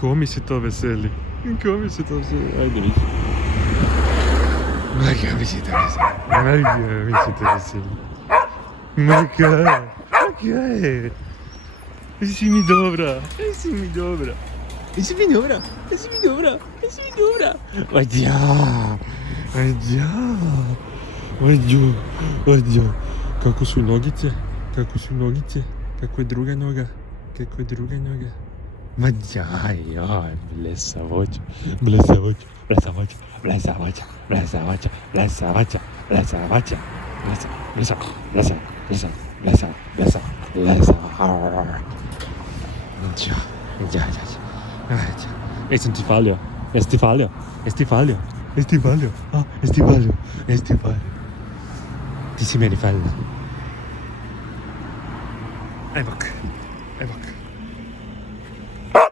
Ko mi se to veseli? Ko mi se to veseli? Ajde vidi. Majka mi se to veseli. Majka mi se to veseli. Majka. Jesi mi dobra. Jesi mi dobra. Jesi mi dobra. Jesi mi dobra. Jesi mi dobra. Ajde. Ajde. Ajde. Kako su nogice? Kako su nogice? Kako je druga noga? Kako je druga noga? Ma jaj, blesavoća. Jesam ti falio? Jesi ti falio? Ti si meni falila. Aj bok.